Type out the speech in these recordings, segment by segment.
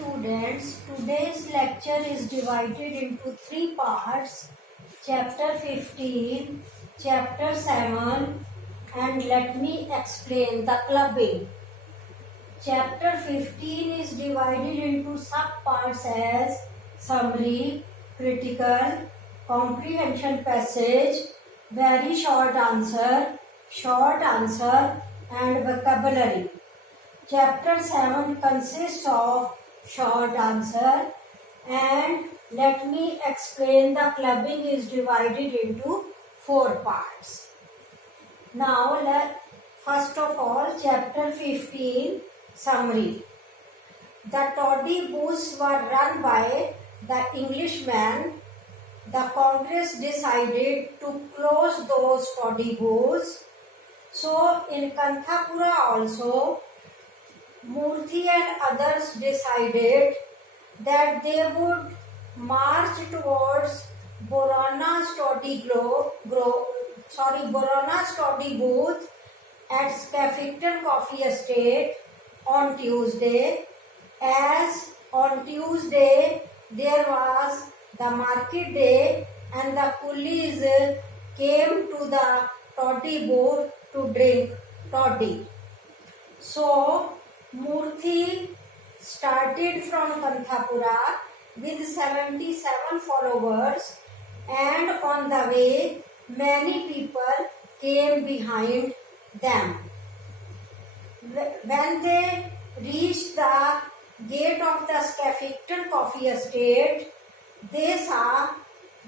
students, today's lecture is divided into three parts: chapter 15, chapter 7, and let me explain the clubbing. Chapter 15 is divided into sub-parts as summary, critical, comprehension passage, very short answer, and vocabulary. Chapter 7 consists of short answer, and let me explain the clubbing is divided into four parts. Now, first of all, chapter 15 summary. The toddy booths were run by the Englishmen. The Congress decided to close those toddy booths. So, in Kanthapura also, Murthy and others decided that they would march towards Borana's toddy booth at Skeffington Coffee Estate on Tuesday, as on Tuesday there was the market day and the coolies came to the toddy booth to drink toddy. So, Murthy started from Kanthapura with 77 followers, and on the way many people came behind them. When they reached the gate of the Skeffington Coffee Estate, they saw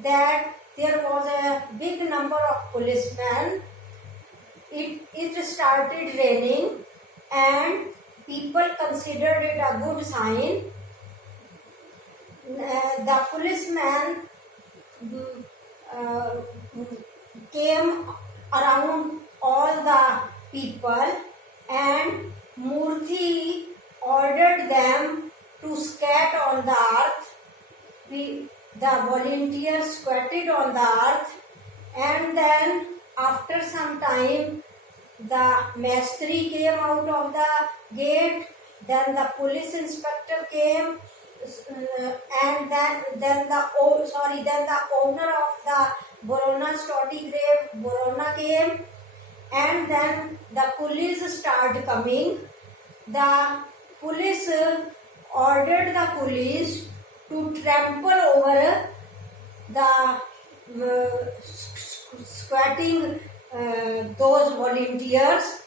that there was a big number of policemen. It started raining and people considered it a good sign. The policeman came around all the people, and Murthy ordered them to scat on the earth. The volunteers squatted on the earth, and then after some time the Mastri came out of the gate, then the police inspector came, and then the owner of the Borana's toddy grave, Borana, came, and then the police started coming. The police ordered the police to trample over the squatting those volunteers,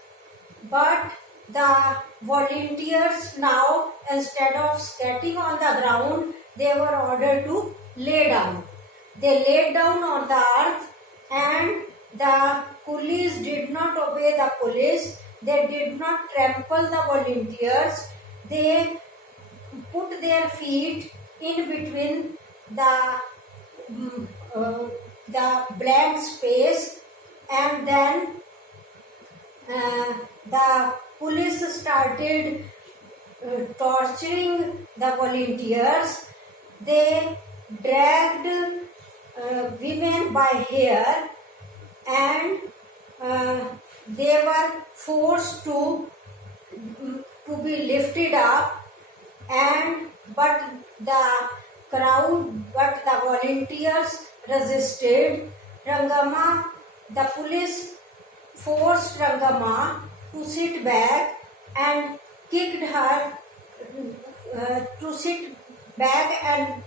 but the volunteers now, instead of squatting on the ground, they were ordered to lay down. They laid down on the earth, and the coolies did not obey the police. They did not trample the volunteers. They put their feet in between the blank space, and then the police started torturing the volunteers. They dragged women by hair, and they were forced to be lifted up, but the volunteers resisted. The police forced Rangama to sit back and kicked her to sit back, and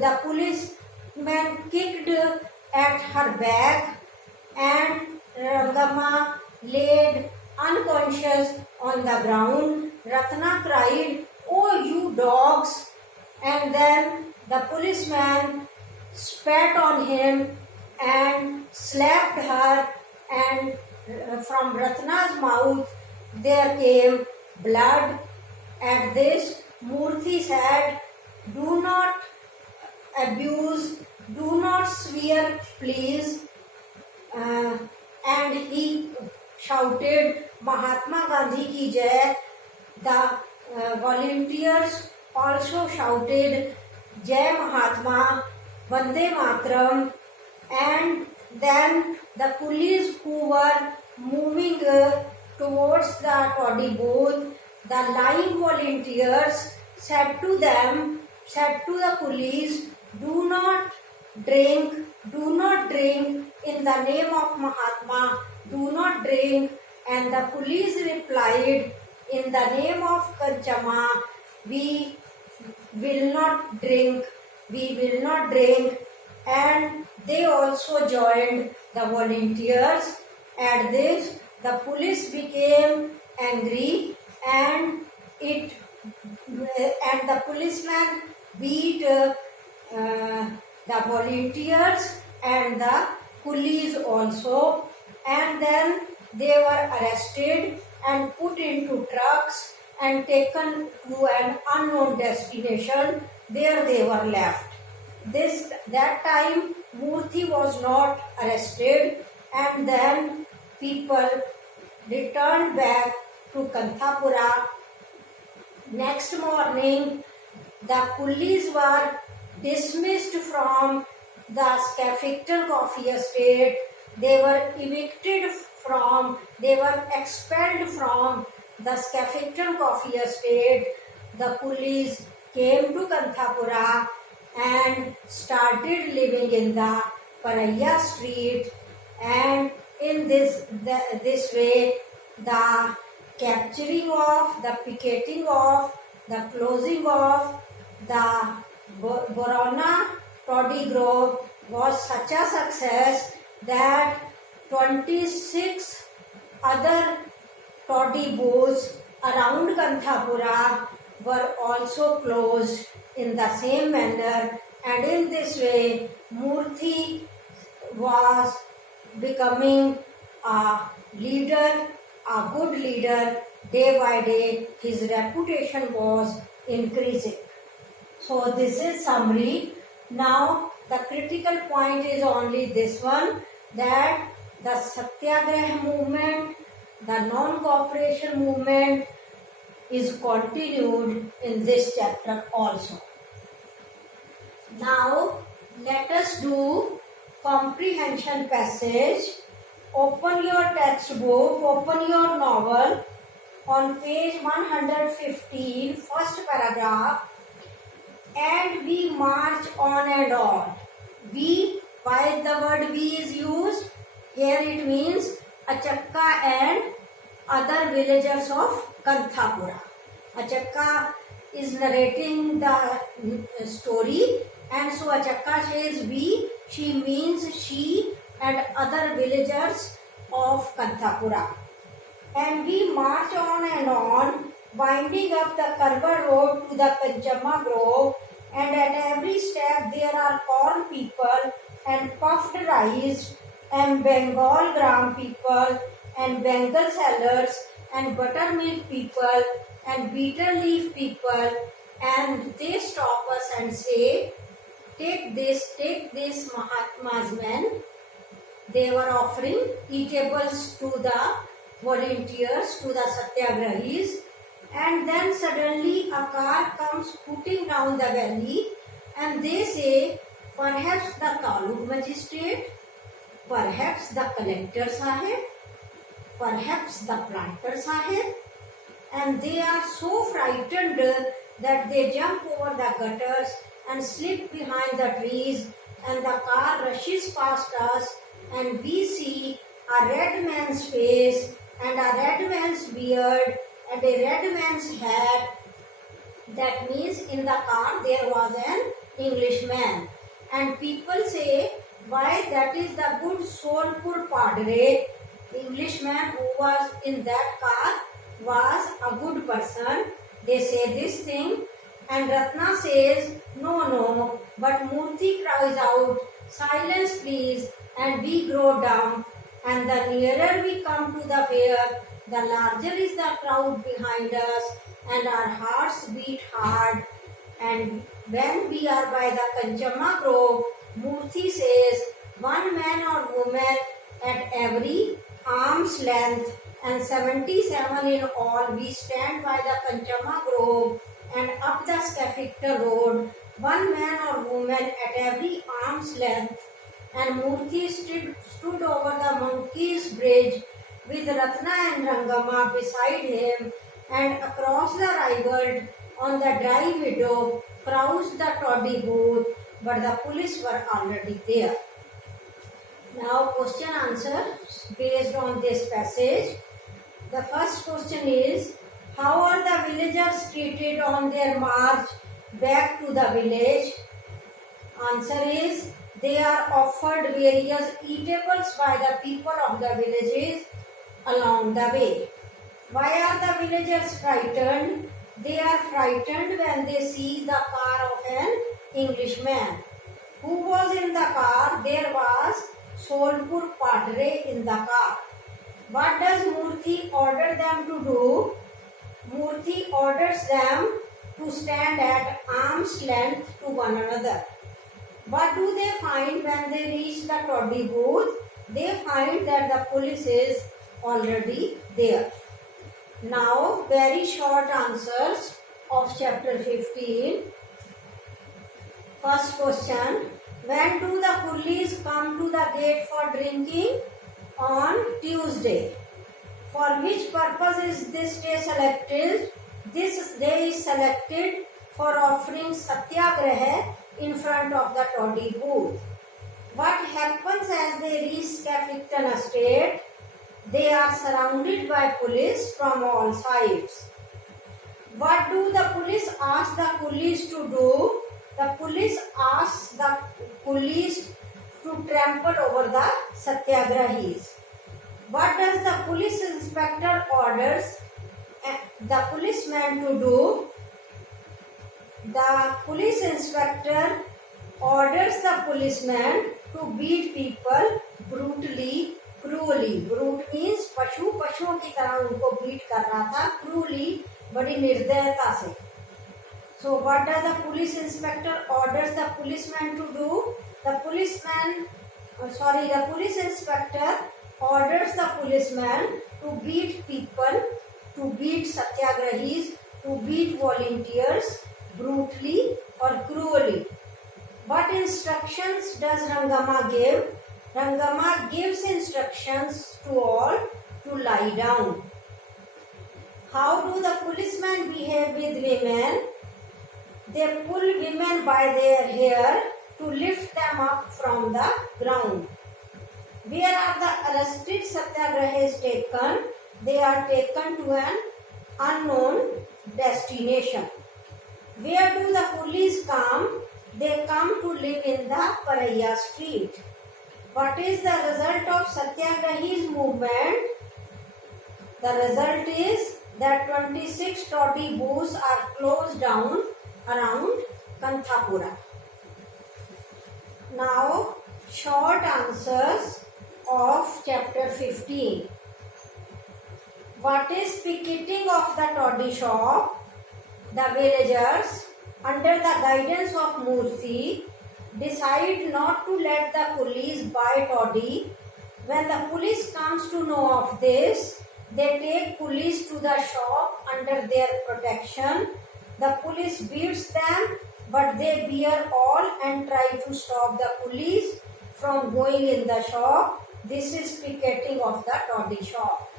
the policeman kicked at her back, and Rangama laid unconscious on the ground. Ratna cried, "Oh, you dogs!" And then the policeman spat on him and slapped her, and from Ratna's mouth there came blood. At this, Murthy said, "Do not abuse, do not swear, please." And he shouted, "Mahatma Gandhi ki jai." The volunteers also shouted, "Jai Mahatma, Vande Mataram." And then the police who were moving towards the toddy booth, the lying volunteers said to the police, do not drink in the name of Mahatma, do not drink. And the police replied, in the name of Kanchamma, we will not drink, and they also joined the volunteers. At this, the police became angry, and the policeman beat the volunteers and the police also, and then they were arrested and put into trucks and taken to an unknown destination. There they were left. That time Murthy was not arrested, and then people returned back to Kanthapura. Next morning, the coolies were dismissed from the Skeffington Coffee Estate. They were expelled from the Skeffington Coffee Estate. The coolies came to Kanthapura and started living in the Paraiya street, and in this way the capturing of, the picketing of, the closing of the Borona Toddy Grove was such a success that 26 other toddy booths around Kanthapura were also closed in the same manner, and in this way Murthy was becoming a leader, a good leader. Day by day his reputation was increasing. So this is summary. Now the critical point is only this one, that the Satyagraha movement, the non-cooperation movement is continued in this chapter also. Now let us do comprehension passage. Open your textbook, open your novel on page 115, first paragraph, and we march on and on. We, why the word we is used? Here it means Achakka and other villagers of Kanthapura. Achakka is narrating the story, and so Achakka says we, she means she and other villagers of Kanthapura. And we march on and on, winding up the Karwar road to the Kanchamma Grove, and at every step there are corn people and puffed rice and Bengal gram people and Bengal sellers and buttermilk people and bitter leaf people, and they stop us and say, take this Mahatma's men. They were offering eatables to the volunteers, to the Satyagrahis, and then suddenly a car comes hooting down the valley, and they say, perhaps the Taluk magistrate, perhaps the collector sahib, perhaps the planter sahib, and they are so frightened that they jump over the gutters and slip behind the trees, and the car rushes past us, and we see a red man's face and a red man's beard and a red man's hat. That means in the car there was an Englishman, and people say, why, that is the good soulful Padre. Englishman who was in that car was a good person. They say this thing, and Ratna says, no, but Murthy cries out, silence please, and we grow dumb, and the nearer we come to the fair, the larger is the crowd behind us, and our hearts beat hard. And when we are by the Kanchamma Grove, Murthy says, one man or woman at every arm's length, and 77 in all, we stand by the Kanchamma Grove and up the Skeffington Road, one man or woman at every arm's length. And Murthy stood over the Monkey's Bridge with Ratna and Rangama beside him, and across the ribald on the dry widow crouched the toddy booth, but the police were already there. Now question answer based on this passage. The first question is, how are the villagers treated on their march back to the village? Answer is, they are offered various eatables by the people of the villages along the way. Why are the villagers frightened? They are frightened when they see the car of an Englishman. Who was in the car? There was Solpur Padre in the car. What does Murthy order them to do? Murthy orders them to stand at arm's length to one another. What do they find when they reach the toddy booth? They find that the police is already there. Now, very short answers of chapter 15. First question, when do the police come to the gate for drinking? On Tuesday. For which purpose is this day selected? This day is selected for offering satyagraha in front of the toddy booth. What happens as they reach Skeffington Estate? They are surrounded by police from all sides. What do the police ask the coolies to do? The police asks the coolies to trample over the satyagrahis. What does the police inspector orders the policeman to do? The police inspector orders the policeman to beat people brutally, cruelly. Brute means पशु, पशुओं की तरह उनको beat कर रहा था. Cruelly, बड़ी निर्दयता से. So what does the police inspector orders the policeman to do? The police inspector orders the policeman to beat people, to beat satyagrahis, to beat volunteers brutally or cruelly. What instructions does Rangama give? Rangama gives instructions to all to lie down. How do the policemen behave with women? They pull women by their hair to lift them up from the ground. Where are the arrested satyagrahis taken? They are taken to an unknown destination. Where do the police come? They come to live in the Paraiya street. What is the result of Satyagrahis movement? The result is that 26 toddy booths are closed down around Kanthapura. Now, short answers of chapter 15. What is picketing of the toddy shop? The villagers, under the guidance of Murthy, decide not to let the police buy toddy. When the police comes to know of this, they take police to the shop under their protection. The police beats them, but they bear all and try to stop the police from going in the shop. This is picketing of the toddy shop.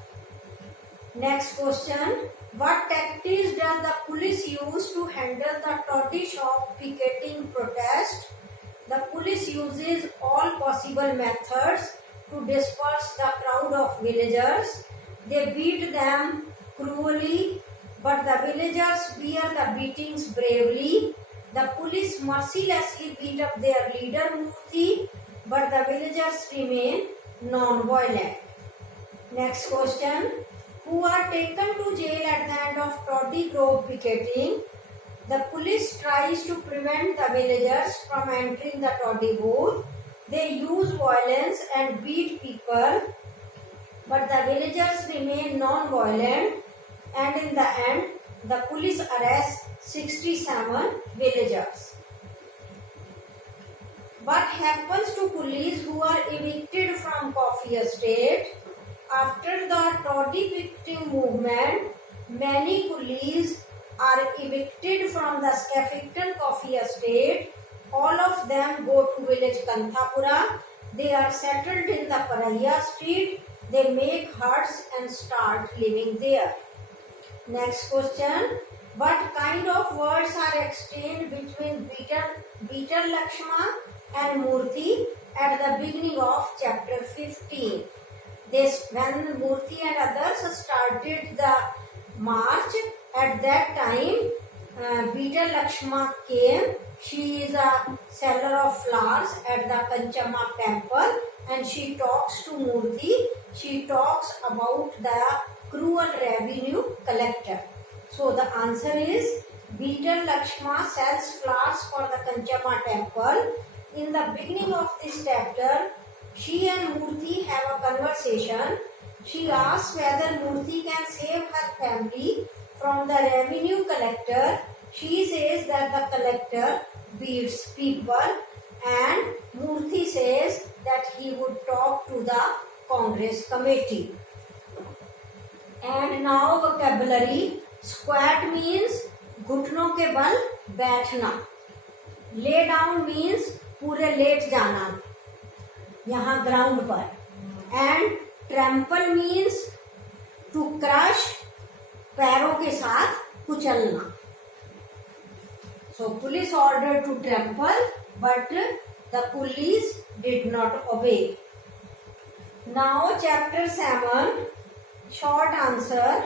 Next question. What tactics does the police use to handle the toddy shop picketing protest? The police uses all possible methods to disperse the crowd of villagers. They beat them cruelly, but the villagers bear the beatings bravely. The police mercilessly beat up their leader Murthy, but the villagers remain non-violent. Next question. Who are taken to jail at the end of Toddy Grove picketing? The police tries to prevent the villagers from entering the toddy booth. They use violence and beat people, but the villagers remain non-violent, and in the end, the police arrests 67 villagers. What happens to coolies who are evicted from Coffee Estate? After the toddy picketing movement, many coolies are evicted from the Skeffington Coffee Estate. All of them go to village Kanthapura. They are settled in the Paraiya street. They make huts and start living there. Next question. What kind kind of words are exchanged between Beetle Lakshma and Murthy at the beginning of chapter 15. This, when Murthy and others started the march, at that time Beetle Lakshma came. She is a seller of flowers at the Panchama temple, and she talks to Murthy. She talks about the cruel revenue collector. So the answer is Beetle Lakshma sells flowers for the Panchama temple. In the beginning of this chapter, she and Murthy have a conversation. She asks whether Murthy can save her family from the revenue collector. She says that the collector beats people, and Murthy says that he would talk to the Congress committee. And now vocabulary. Squat means घुटनों के बल बैठना. Lay down means पूरे late जाना यहाँ ground पर. And trample means to crush, पैरों के साथ कुचलना. So police ordered to trample, but the police did not obey. Now chapter 7, short answer.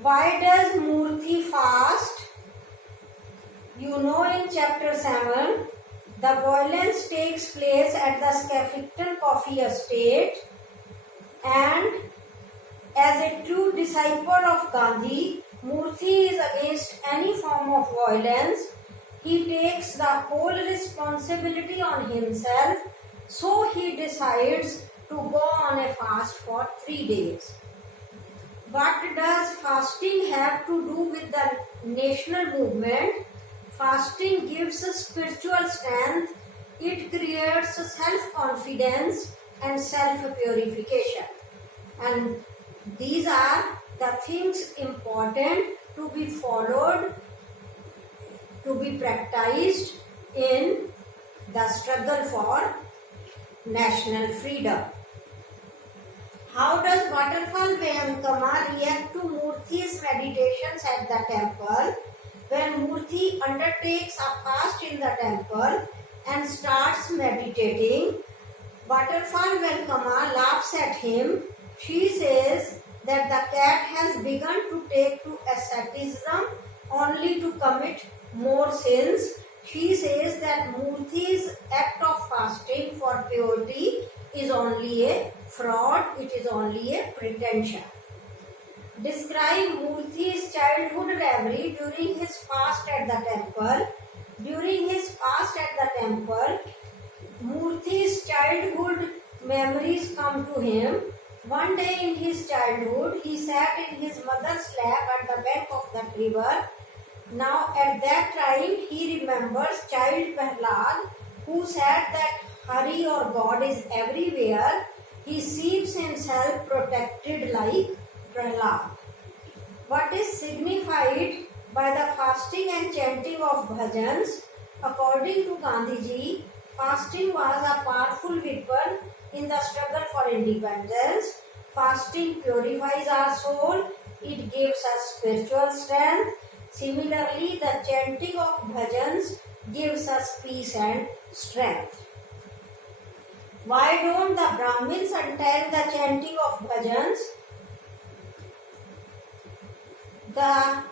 Why does Murthy fast? You know, in chapter 7, the violence takes place at the Skeffington Coffee Estate, and as a true disciple of Gandhi, Murthy is against any form of violence. He takes the whole responsibility on himself, so he decides to go on a fast for 3 days. What does fasting have to do with the national movement? Fasting gives spiritual strength. It creates self-confidence and self-purification. And these are the things important to be followed, to be practiced in the struggle for national freedom. How does Waterfall Venkama react to Murthy's meditations at the temple? When Murthy undertakes a fast in the temple and starts meditating, Waterfall Venkama laughs at him. She says that the cat has begun to take to asceticism only to commit more sins. She says that Murthy's act of fasting for purity is only a fraud, it is only a pretension. Describe Murthy's childhood reverie during his fast at the temple. During his fast at the temple, Murthy's childhood memories come to him. One day in his childhood, he sat in his mother's lap at the bank of the river. Now at that time, he remembers child Prahlad, who said that Hari or God is everywhere. He sees himself protected like Prahlad. What is signified by the fasting and chanting of bhajans? According to Gandhiji, fasting was a powerful weapon in the struggle for independence. Fasting purifies our soul. It gives us spiritual strength. Similarly, the chanting of bhajans gives us peace and strength. Why don't the Brahmins attend the chanting of bhajans? The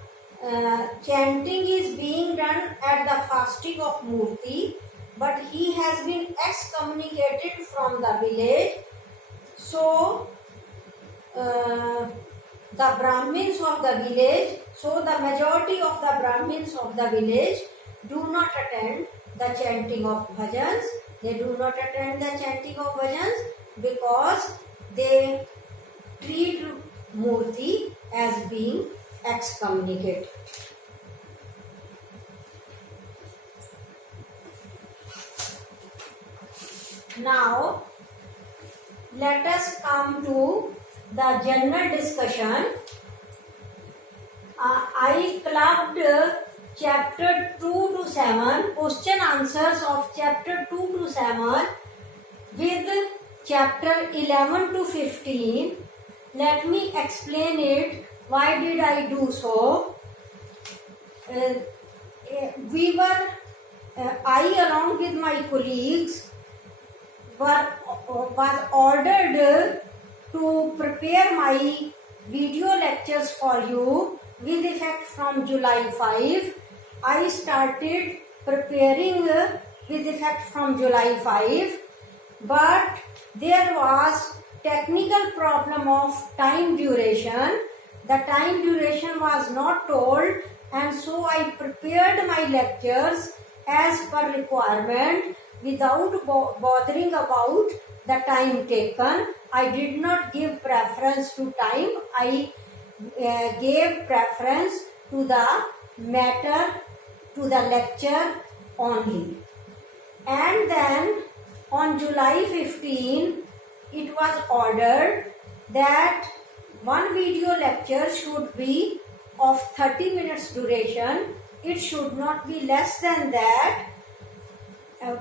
chanting is being done at the fasting of Murthy, but he has been excommunicated from the village. So, the Brahmins of the village, so the majority of the Brahmins of the village do not attend the chanting of bhajans. They do not attend the chanting of bhajans because they treat Murthy as being excommunicated. Now, let us come to the general discussion. I clubbed chapter 2 to 7, question answers of chapter 2 to 7 with chapter 11 to 15. Let me explain it. Why did I do so? I along with my colleagues was ordered to prepare my video lectures for you with effect from July 5. I started preparing with effect from July 5, but there was technical problem of time duration. The time duration was not told, and so I prepared my lectures as per requirement without bothering about the time taken. I did not give preference to time. I gave preference to the matter, to the lecture only. And then on July 15, it was ordered that one video lecture should be of 30 minutes duration. It should not be less than that.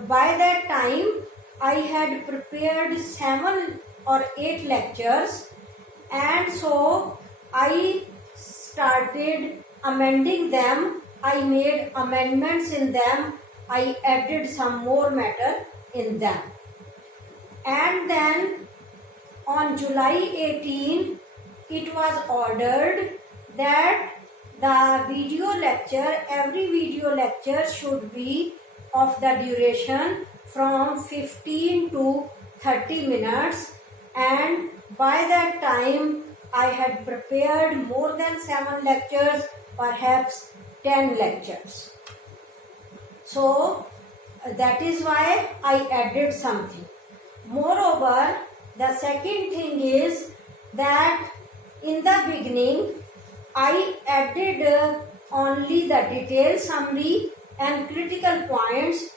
By that time, I had prepared 7 or 8 lectures, and so I started amending them. I made amendments in them. I added some more matter in them. And then on July 18, it was ordered that the video lecture, every video lecture should be of the duration from 15 to 30 minutes, and by that time I had prepared more than 7 lectures, perhaps 10 lectures. So that is why I added something. Moreover, the second thing is that in the beginning I added only the detailed summary and critical points,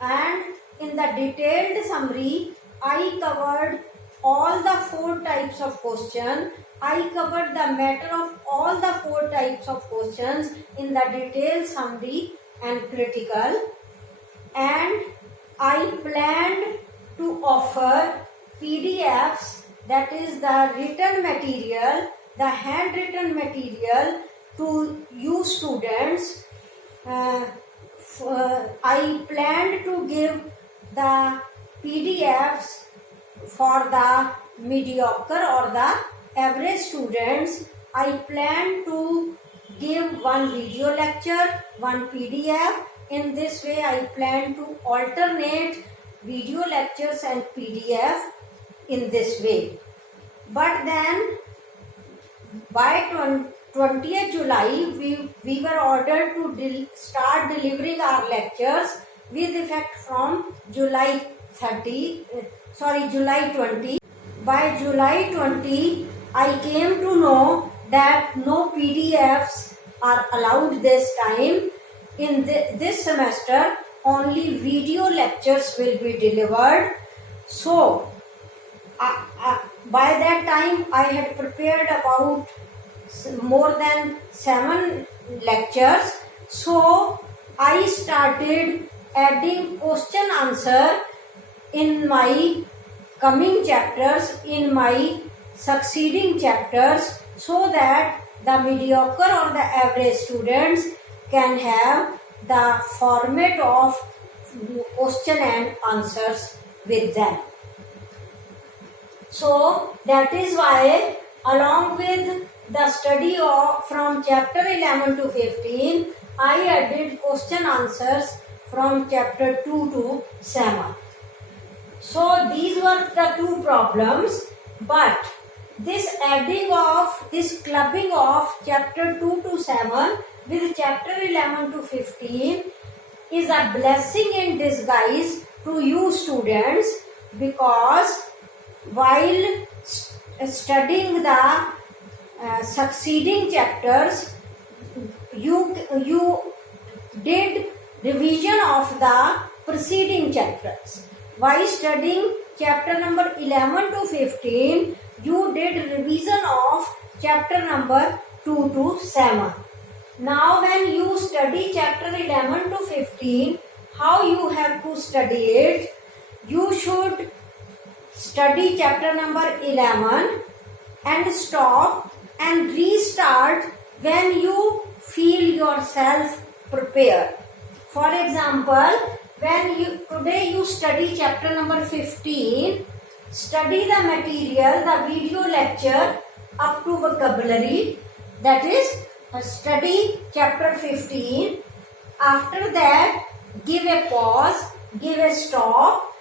and in the detailed summary I covered all the 4 types of question. I covered the matter of all the 4 types of questions in the detailed summary and critical, and I planned to offer PDFs, that is the written material, the handwritten material, to you students. I planned to give the PDFs for the mediocre or the average students. I plan to give one video lecture, one PDF. In this way, I plan to alternate video lectures and PDF in this way. But then by 20th July, we were ordered to start delivering our lectures with effect from July 20. By July 20, I came to know that no PDFs are allowed this time. In this semester, only video lectures will be delivered. So, by that time, I had prepared about more than 7 lectures. So, I started adding question answer in my coming chapters, in my succeeding chapters, so that the mediocre or the average students can have the format of question and answers with them. So that is why, along with the study of from chapter 11 to 15, I added question answers from chapter 2 to 7. So these were the 2 problems, but this adding of, this clubbing of chapter 2 to 7 with chapter 11 to 15 is a blessing in disguise to you students, because while studying the succeeding chapters, you did revision of the preceding chapters. While studying chapter number 11 to 15, you did revision of chapter number 2 to 7. Now when you study chapter 11 to 15, how you have to study it? You should study chapter number 11 and stop and restart when you feel yourself prepared. For example, when today you study chapter number 15, study the material, the video lecture up to vocabulary, that is study chapter 15. After that, give a pause, give a stop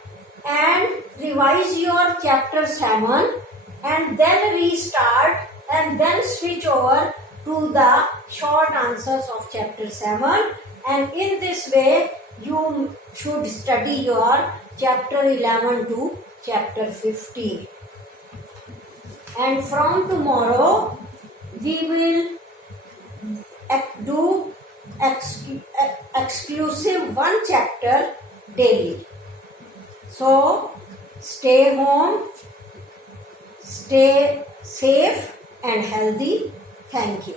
and revise your chapter 7 and then restart and then switch over to the short answers of chapter 7, and in this way you should study your chapter 11 to chapter 15. And from tomorrow we will do exclusive one chapter daily. So stay home, stay safe and healthy. Thank you.